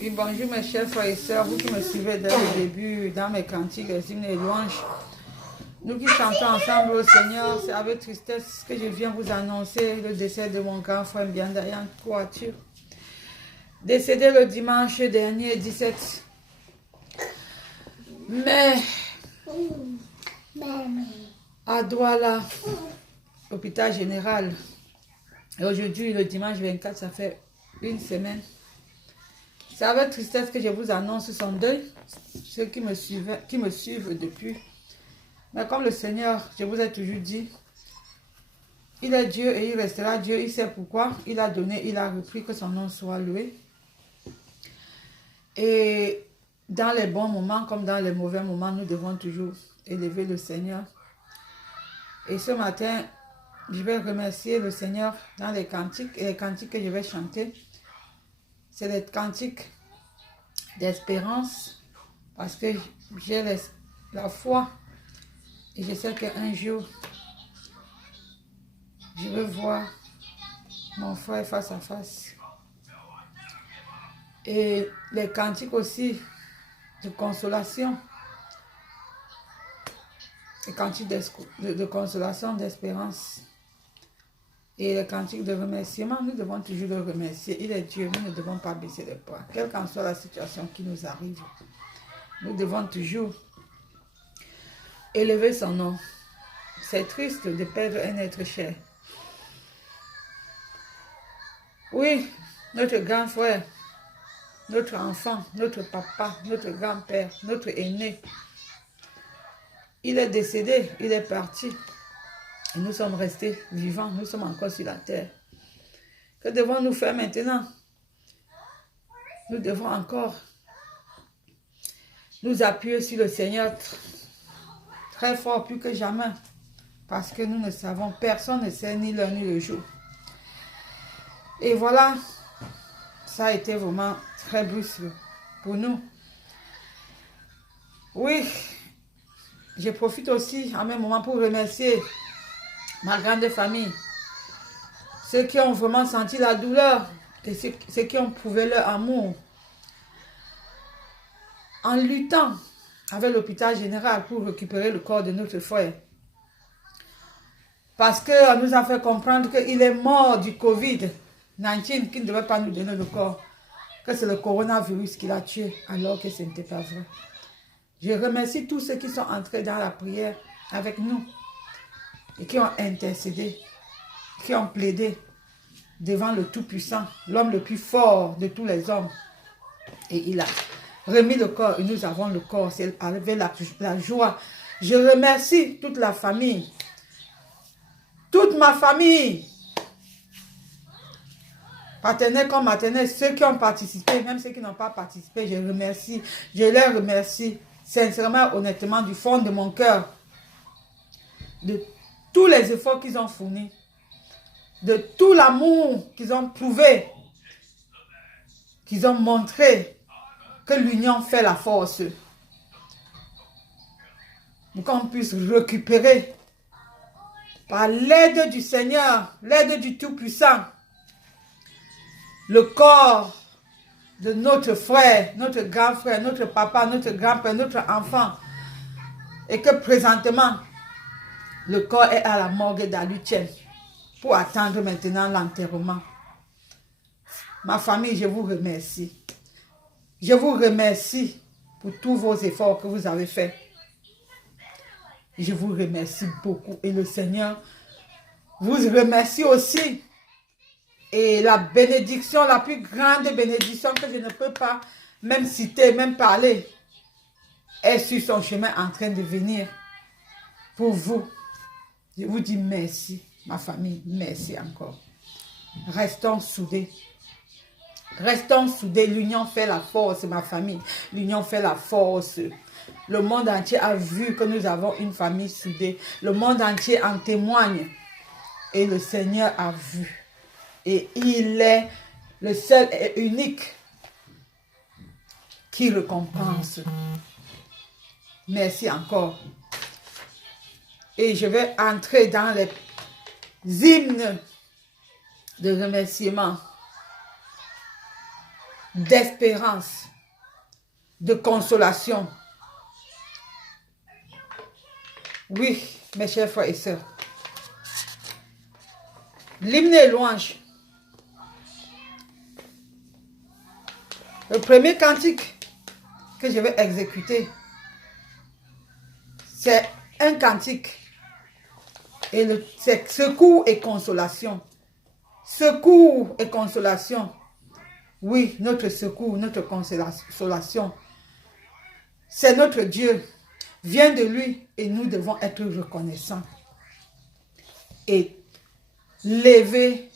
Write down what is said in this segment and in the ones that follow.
Oui, bonjour mes chers frères et sœurs, vous qui me suivez dès le début dans mes cantiques, les hymnes et louanges. Nous qui chantons ensemble au Seigneur, c'est avec tristesse que je viens vous annoncer le décès de mon grand frère Mbiandayan Kouature. Décédé le dimanche dernier 17 mai à Douala, hôpital général. Et aujourd'hui, le dimanche 24, ça fait une semaine. C'est avec tristesse que je vous annonce son deuil, ceux qui me suivent depuis. Mais comme le Seigneur, je vous ai toujours dit, il est Dieu et il restera Dieu. Il sait pourquoi. Il a donné, il a repris, que son nom soit loué. Et dans les bons moments comme dans les mauvais moments, nous devons toujours élever le Seigneur. Et ce matin, je vais remercier le Seigneur dans les cantiques. Et les cantiques que je vais chanter, c'est des cantiques d'espérance, parce que j'ai la foi et je sais qu'un jour, je veux voir mon frère face à face. Et les cantiques aussi de consolation, les cantiques de consolation, d'espérance. Et les cantiques de remerciement, nous devons toujours le remercier. Il est Dieu, nous ne devons pas baisser les bras. Quelle qu'en soit la situation qui nous arrive, nous devons toujours élever son nom. C'est triste de perdre un être cher. Oui, notre grand frère, notre enfant, notre papa, notre grand-père, notre aîné, il est décédé, il est parti. Et nous sommes restés vivants, nous sommes encore sur la terre. Que devons-nous faire maintenant? Nous devons encore nous appuyer sur le Seigneur très fort, plus que jamais. Parce que nous ne savons, personne ne sait ni l'heure ni le jour. Et voilà, ça a été vraiment très brusque pour nous. Oui, je profite aussi en même moment pour remercier ma grande famille, ceux qui ont vraiment senti la douleur et ceux qui ont prouvé leur amour en luttant avec l'hôpital général pour récupérer le corps de notre frère. Parce qu'on nous a fait comprendre qu'il est mort du Covid-19, qui ne devait pas nous donner le corps, que c'est le coronavirus qui l'a tué, alors que ce n'était pas vrai. Je remercie tous ceux qui sont entrés dans la prière avec nous et qui ont intercédé, qui ont plaidé devant le Tout-Puissant, l'homme le plus fort de tous les hommes. Et il a remis le corps et nous avons le corps. C'est avec la joie. Je remercie toute la famille, toute ma famille, paternelle comme maternelle, ceux qui ont participé, même ceux qui n'ont pas participé, je les remercie sincèrement, honnêtement, du fond de mon cœur, de tous les efforts qu'ils ont fournis, de tout l'amour qu'ils ont prouvé, qu'ils ont montré, que l'union fait la force. Pour qu'on puisse récupérer, par l'aide du Seigneur, l'aide du Tout-Puissant, le corps de notre frère, notre grand frère, notre papa, notre grand-père, notre enfant. Et que présentement, le corps est à la morgue d'Alutiel pour attendre maintenant l'enterrement. Ma famille, je vous remercie. Je vous remercie pour tous vos efforts que vous avez faits. Je vous remercie beaucoup. Et le Seigneur vous remercie aussi. Et la bénédiction, la plus grande bénédiction que je ne peux pas même citer, même parler, est sur son chemin en train de venir pour vous. Je vous dis merci, ma famille, merci encore. Restons soudés. Restons soudés. L'union fait la force, ma famille. L'union fait la force. Le monde entier a vu que nous avons une famille soudée. Le monde entier en témoigne. Et le Seigneur a vu. Et il est le seul et unique qui récompense. Merci encore. Et je vais entrer dans les hymnes de remerciement. d'espérance, de consolation. Oui, mes chers frères et sœurs. L'hymne et louange. Le premier cantique que je vais exécuter, c'est un cantique. Et c'est secours et consolation. Secours et consolation. Oui, notre secours, notre consolation. C'est notre Dieu. Vient de lui et nous devons être reconnaissants. Et lever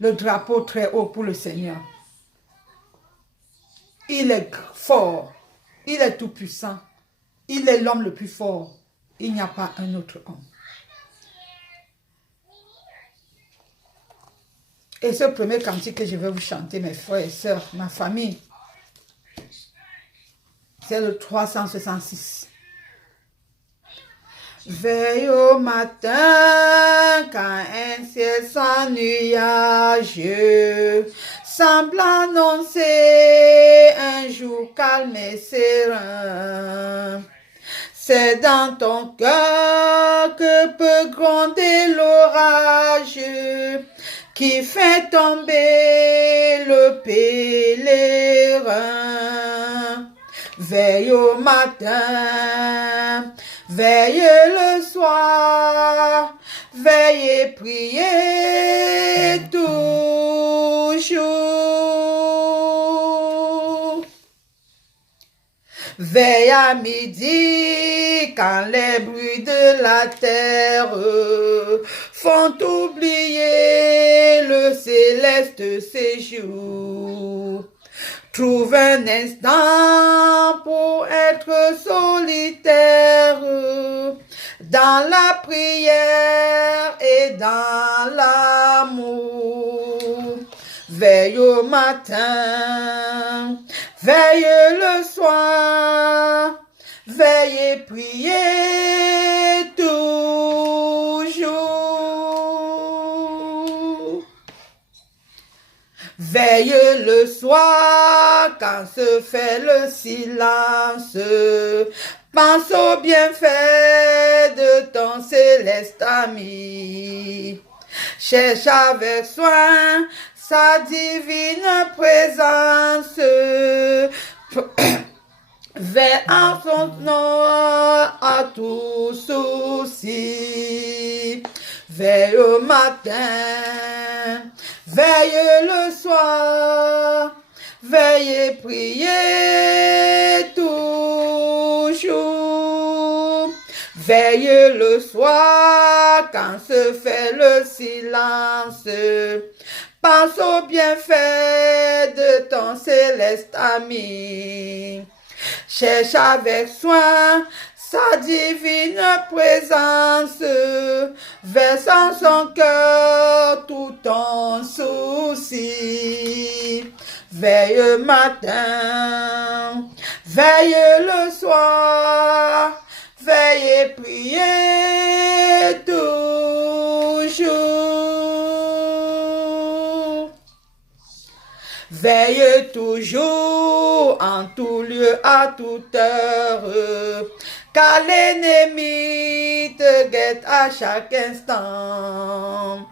le drapeau très haut pour le Seigneur. Il est fort. Il est tout puissant. Il est l'homme le plus fort. Il n'y a pas un autre homme. Et ce premier cantique que je vais vous chanter, mes frères et sœurs, ma famille, c'est le 366. Veille au matin, quand un ciel sans nuage semble annoncer un jour calme et serein. C'est dans ton cœur que peut gronder l'orage qui fait tomber le pèlerin. Veille au matin, veille le soir, veille et prier toujours. Veille à midi, quand les bruits de la terre font oublier le céleste séjour. Trouve un instant pour être solitaire dans la prière et dans l'amour. Veille au matin, veille le soir, veille et prier toujours. Veille le soir quand se fait le silence. Pense au bienfait de ton céleste ami. Cherche avec soin sa divine présence. Veille en son nom à tout souci. Veille au matin, veille le soir, veille et prier toujours. Veille le soir quand se fait le silence. Pense au bienfait de ton céleste ami. Cherche avec soin sa divine présence, verse en son cœur tout ton souci. Veille matin, veille le soir, veille et prier toujours. Veille toujours en tout lieu, à toute heure, car l'ennemi te guette à chaque instant.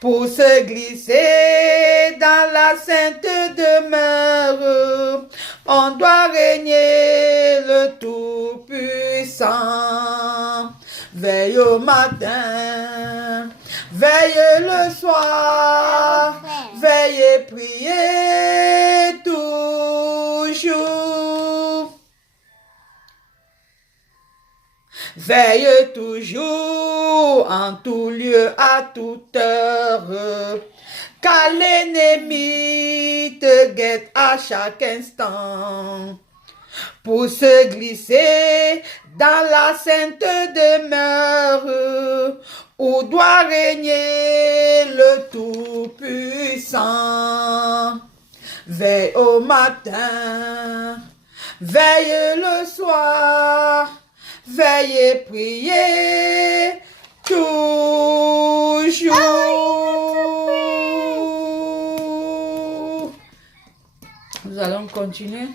Pour se glisser dans la sainte demeure, on doit régner le Tout-Puissant. Veille au matin, veille le soir, veille et prier toujours. Veille toujours en tout lieu, à toute heure, car l'ennemi te guette à chaque instant. Pour se glisser dans la sainte demeure, où doit régner le Tout-Puissant. Veille au matin, veille le soir, veille et prier toujours. Nous allons continuer.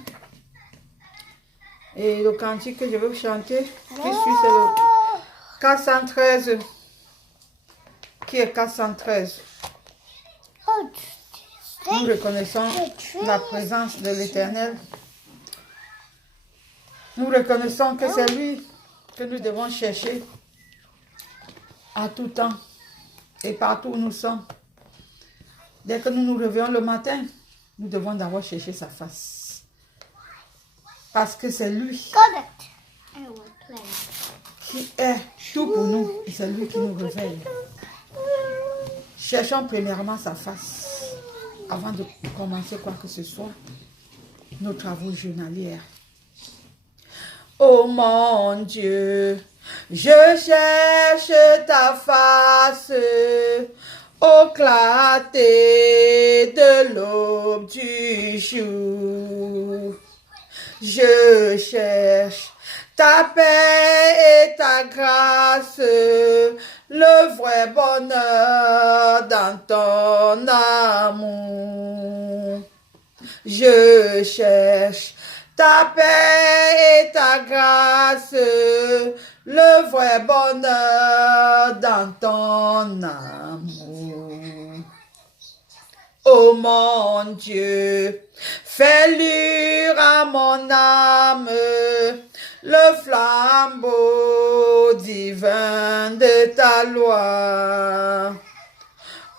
Et le cantique que je veux chanter, qui suit, c'est le 413. Qui est 413? Nous reconnaissons la présence de l'Éternel. Nous reconnaissons que c'est lui que nous devons chercher à tout temps et partout où nous sommes. Dès que nous nous réveillons le matin, nous devons d'abord chercher sa face. Parce que c'est lui qui est tout pour nous et c'est lui qui nous réveille. Cherchons premièrement sa face avant de commencer quoi que ce soit, nos travaux journaliers. Oh mon Dieu, je cherche ta face au clarté de l'aube du jour. Je cherche ta paix et ta grâce, le vrai bonheur dans ton amour. Je cherche ta paix et ta grâce, le vrai bonheur dans ton amour. Oh mon Dieu, fais luire à mon âme le flambeau divin de ta loi.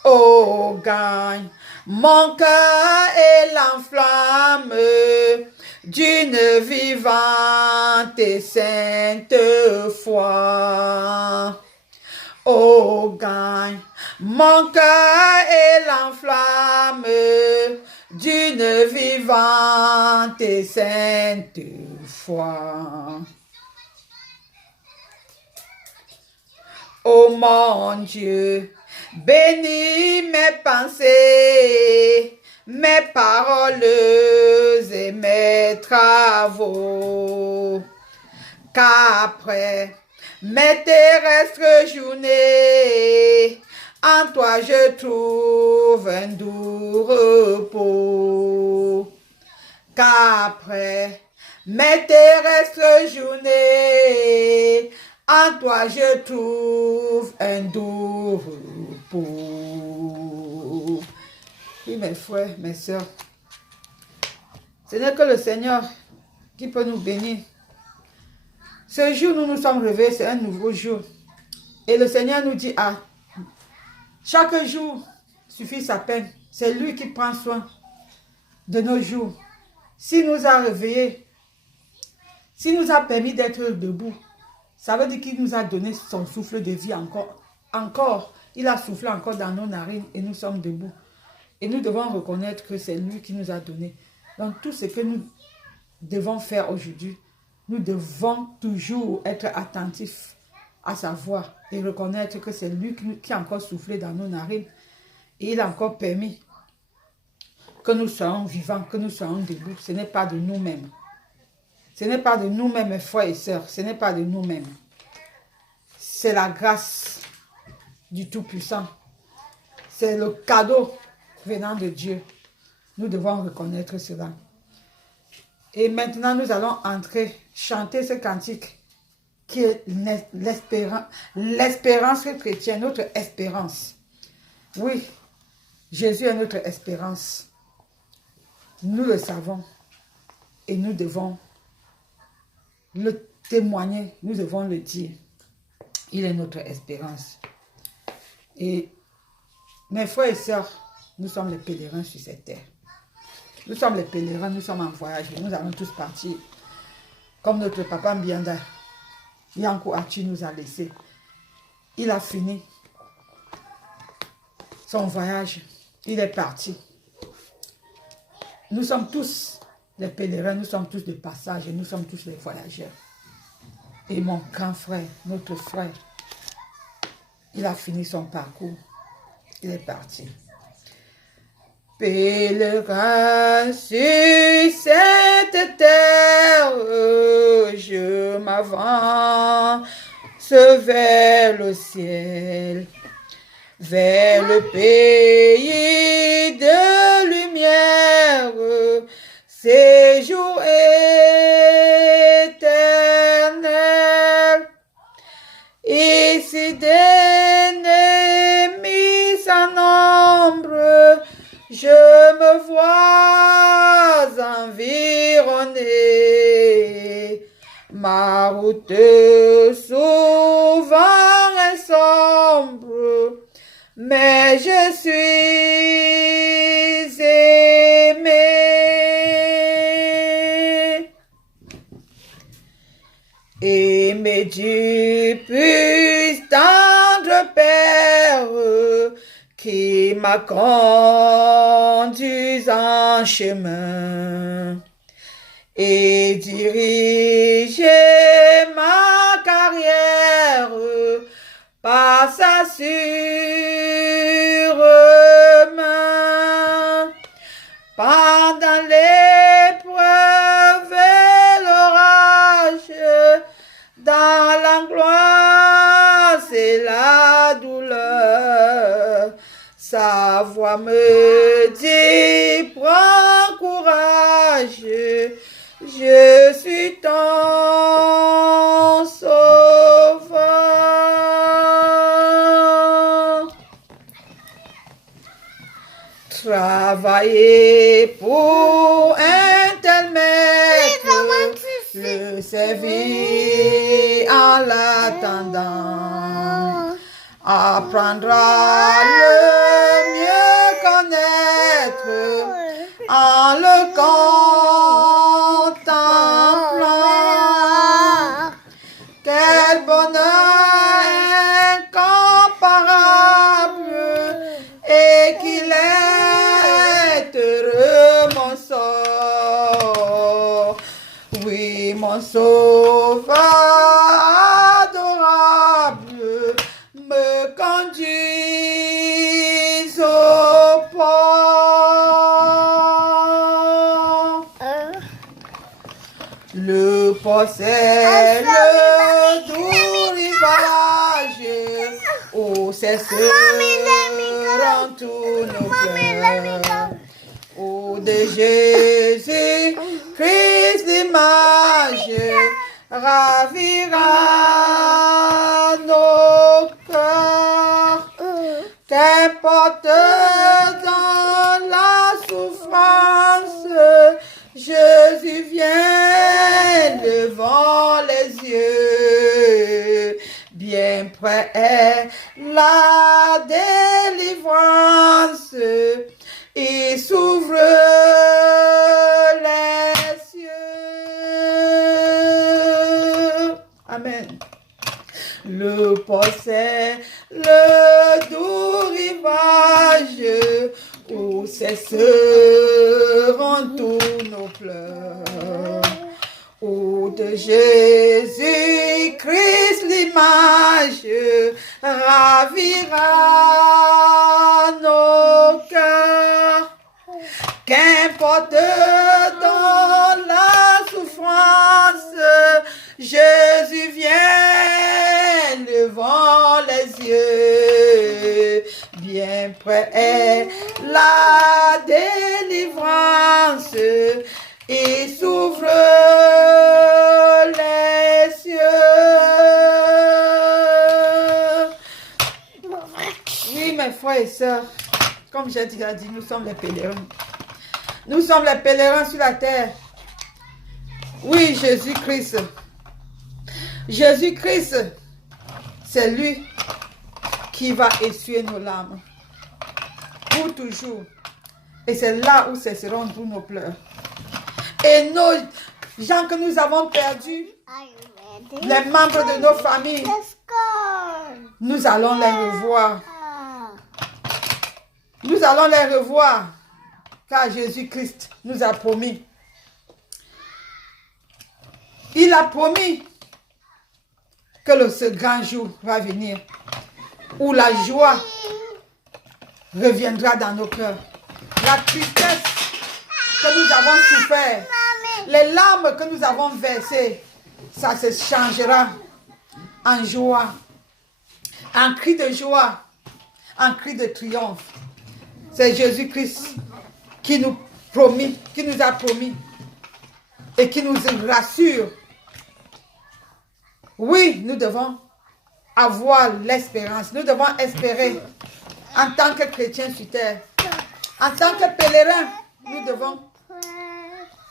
Oh, gagne mon cœur et l'enflamme d'une vivante et sainte foi. Oh, gagne mon cœur et l'enflamme d'une vivante et sainte foi. Oh mon Dieu, bénis mes pensées, mes paroles et mes travaux. Qu'après mes terrestres journées, en toi je trouve un doux repos. Qu'après mes terrestres journées, en toi je trouve un doux repos. Oui, mes frères, mes sœurs, ce n'est que le Seigneur qui peut nous bénir. Ce jour, nous nous sommes réveillés, c'est un nouveau jour. Et le Seigneur nous dit, ah, chaque jour suffit sa peine. C'est lui qui prend soin de nos jours. S'il nous a réveillés, s'il nous a permis d'être debout, ça veut dire qu'il nous a donné son souffle de vie encore. Encore, il a soufflé encore dans nos narines et nous sommes debout. Et nous devons reconnaître que c'est lui qui nous a donné. Donc tout ce que nous devons faire aujourd'hui, nous devons toujours être attentifs à sa voix et reconnaître que c'est lui qui a encore soufflé dans nos narines. Et il a encore permis que nous soyons vivants, que nous soyons debout. Ce n'est pas de nous-mêmes. Ce n'est pas de nous-mêmes, mes frères et sœurs. Ce n'est pas de nous-mêmes. C'est la grâce du Tout-Puissant. C'est le cadeau venant de Dieu. Nous devons reconnaître cela. Et maintenant, nous allons entrer, chanter ce cantique qui est l'espérance chrétienne, notre espérance. Oui, Jésus est notre espérance. Nous le savons et nous devons le témoigner, nous devons le dire. Il est notre espérance. Et mes frères et sœurs, nous sommes les pèlerins sur cette terre. Nous sommes les pèlerins, nous sommes en voyage, nous allons tous partir. Comme notre papa Mbianda, Yanko Achi nous a laissés. Il a fini son voyage, il est parti. Nous sommes tous les pèlerins, nous sommes tous de passage et nous sommes tous les voyageurs. Et mon grand frère, notre frère, il a fini son parcours, il est parti. Pèlerin sur cette terre, je m'avance vers le ciel, vers le pays de lumière, séjour éternel. Ici d'ennemis sans nombre, je me vois environné. Ma route souvent est sombre, mais je suis aimé. Aimé du plus tendre Père, qui m'a conduit en chemin et dirigé ma carrière par sa sûre main. Pendant l'épreuve et l'orage, dans l'angoisse et la douleur, sa voix me dit, prends courage, je suis ton sauveur. Travailler pour un tel maître, le servir en l'attendant, apprendra le mieux connaître en le contemplant. Quel bonheur incomparable et qu'il est heureux mon sort. Oui, mon sauveur adorable me conduit au port. Le port c'est le doux rivage où cesseront tous nos pleurs. Où de Jésus Christ l'image ravira nos cœurs. Qu'importe dans la souffrance, Jésus vient devant les yeux. Bien près est la délivrance. Il s'ouvre les cieux. Amen. Le possède le doux rivage où cesseront tous nos pleurs. Où de Jésus-Christ l'image ravira nos cœurs. Qu'importe dans la souffrance, Jésus vient devant les yeux. Bien près est la délivrance. Il s'ouvre les cieux. Oui, mes frères et sœurs, comme j'ai déjà dit, nous sommes les pèlerins. Nous sommes les pèlerins sur la terre. Oui, Jésus-Christ. Jésus-Christ, c'est lui qui va essuyer nos larmes. Pour toujours. Et c'est là où cesseront tous nos pleurs. Et nos gens que nous avons perdus, les membres de nos familles, nous allons les revoir. Nous allons les revoir, car Jésus-Christ nous a promis. Il a promis que ce grand jour va venir, où la joie reviendra dans nos cœurs. La tristesse que nous avons souffert, les larmes que nous avons versées, ça se changera en joie, en cri de joie, en cri de triomphe. C'est Jésus-Christ qui nous promis, qui nous a promis et qui nous rassure. Oui, nous devons avoir l'espérance. Nous devons espérer en tant que chrétiens sur terre. En tant que pèlerins, nous devons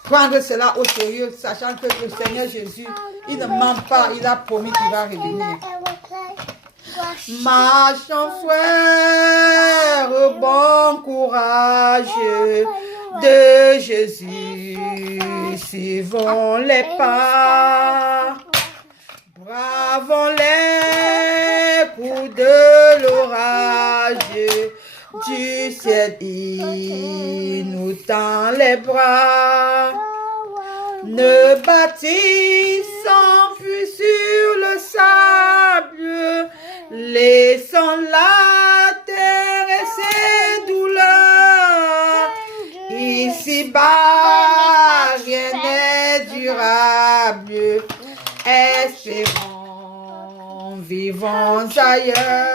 prendre cela au sérieux, sachant que le Seigneur Jésus, il ne ment pas, il a promis qu'il va revenir. Marchons, frère, bon courage de Jésus, suivons les pas, bravons les coups de l'orage, du ciel il nous tend les bras, ne bâtissons plus sur le sable, laissons la terre et ses douleurs. Ici-bas, rien n'est durable. Espérons, vivons ailleurs.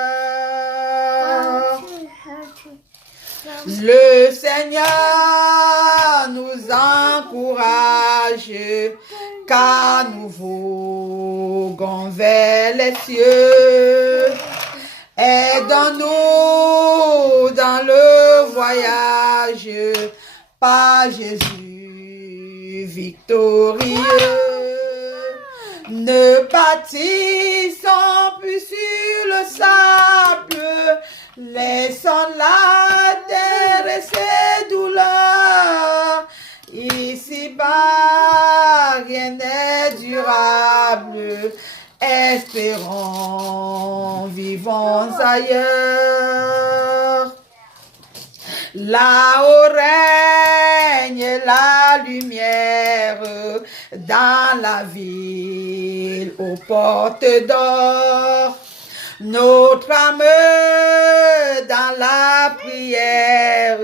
Le Seigneur nous encourage, car nous voguons vers les cieux. Aidons-nous dans le voyage, par Jésus victorieux. Ne bâtissons plus sur le sable, laissons la terre et ses douleurs. Ici-bas, rien n'est durable. Espérons, vivons ailleurs. Là-haut règne la lumière dans la ville aux portes d'or. Notre âme dans la prière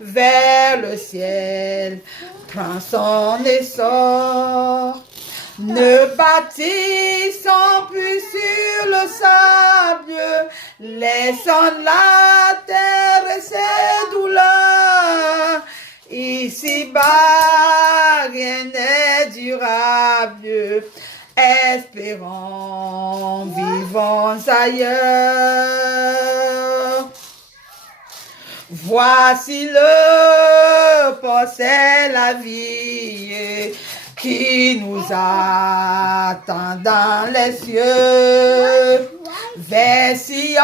vers le ciel prend son essor. Ne bâtissons plus sur le sable, laissons la terre et ses douleurs. Ici-bas, rien n'est durable. Espérons, vivons ailleurs. Voici le port, c'est la vie qui nous attend dans les cieux. Vers Sion,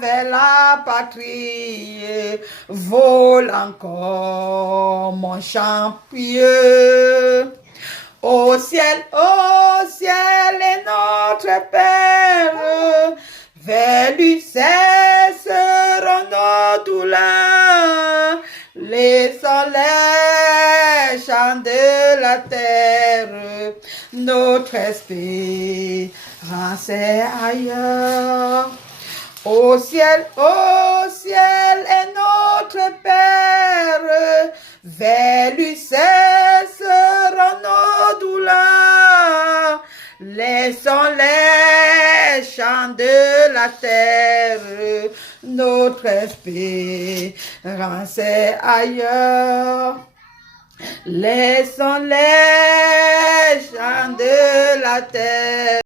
vers la patrie, vole encore mon chant pieux. Au ciel est notre Père, vers lui cesseront nos douleurs. Les soleils chants de la terre, notre espérance est ailleurs. Au ciel est notre Père, vers lui cesseront nos douleurs. Laissons les chants de la terre, notre espérance est ailleurs. Laissons les chants de la terre.